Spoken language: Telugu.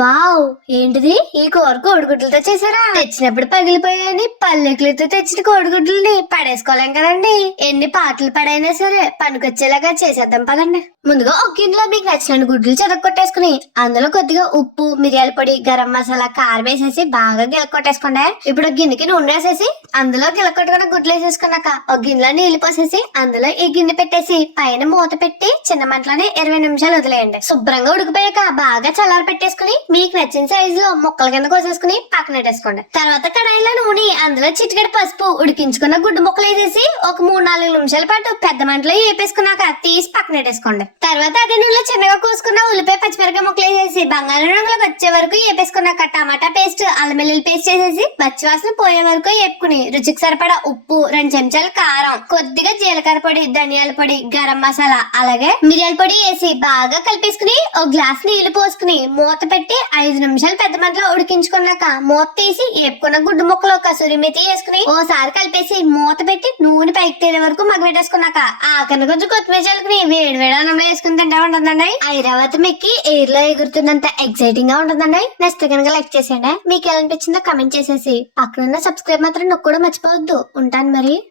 వావ్ ఏంటిది? ఈ కూర కోడిగుడ్లతో చేసారా తెచ్చినప్పుడు పగిలిపోయాయని పల్లెకులతో తెచ్చిన కోడిగుడ్లని పడేసుకోలేం కదండి. ఎన్ని పాటలు పడైనా సరే పనికొచ్చేలాగా చేసేద్దాం పదండి. ముందుగా ఒక గిన్నెలో మీకు నచ్చిన గుడ్లు చెదగొట్టేసుకుని అందులో కొద్దిగా ఉప్పు మిరియాల పొడి గరం మసాలా కారం వేసేసి బాగా గిలకొట్టేసుకోండి ఇప్పుడు గిన్నెకి నూనె వేసేసి అందులో గిలకొట్టుకున్న గుడ్లు వేసేసుకున్నాక ఒక గిన్నెలో నీళ్ళు పోసేసి అందులో ఈ గిన్నె పెట్టేసి పైన మూత పెట్టి చిన్న మంటలోనే ఇరవై నిమిషాలు వదిలేయండి. శుభ్రంగా ఉడికిపోయాక బాగా చల్లారి పెట్టేసుకుని మీకు నచ్చిన సైజు లో ముక్కల కింద కోసేసుకుని పక్కన పెట్టేసుకోండి. తర్వాత కడాయిలో నూనె అందులో చిటికెడు పసుపు ఉడికించుకున్న గుడ్డు ముక్కలు వేసేసి ఒక మూడు నాలుగు నిమిషాల పాటు పెద్ద మంటలో వేపేసుకున్నాక తీసి పక్కన పెట్టేసుకోండి. తర్వాత అదే నూనెలో చిన్నగా కోసుకున్న ఉల్లిపాయ పచ్చిమిరపకాయ ముక్కలు వేసేసి బంగారం రంగులోకి వచ్చే వరకు వేపేసుకున్నాక టమాటా పేస్ట్ అల్లం వెల్లుల్లి పేస్ట్ వేసేసి పచ్చివాసన పోయే వరకు వేపుకుని రుచికి సరిపడా ఉప్పు రెండు చెంచాలు కారం కొద్దిగా జీలకర్ర పొడి ధనియాల పొడి గరం మసాలా అలాగే మిరియాల పొడి వేసి బాగా కలిపేసుకుని ఒక గ్లాస్ నీళ్ళు పోసుకుని మూత పెట్టి ఐదు నిమిషాలు పెద్ద మంటలో ఉడికించుకున్నాక మూత తీసి వేపుకున్న గుడ్డు ముక్కలో కసూరి మెతి వేసుకుని ఓసారి కలిపేసి మూత పెట్టి నూనె పైకి తేలే వరకు మగ్గబెట్టేసుకున్నాక ఆకలి కొంచెం కొత్తిమీర చల్లుకుని వేడి వేడి అన్నంలో వేసుకుని తింటా ఉంటుందండి. ఐరావతం ఎక్కి ఎయిర్లో ఎగురుతున్నంత ఎక్సైటింగ్గా ఉంటుందండి. నెక్స్ట్ కనుక లైక్ చేసేయండి. మీకు ఎలా అనిపించిందో కమెంట్ చేసేసి. పక్కనున్న సబ్స్క్రైబ్ మాత్రం నొక్కడం మర్చిపోవద్దు. ఉంటాను మరి.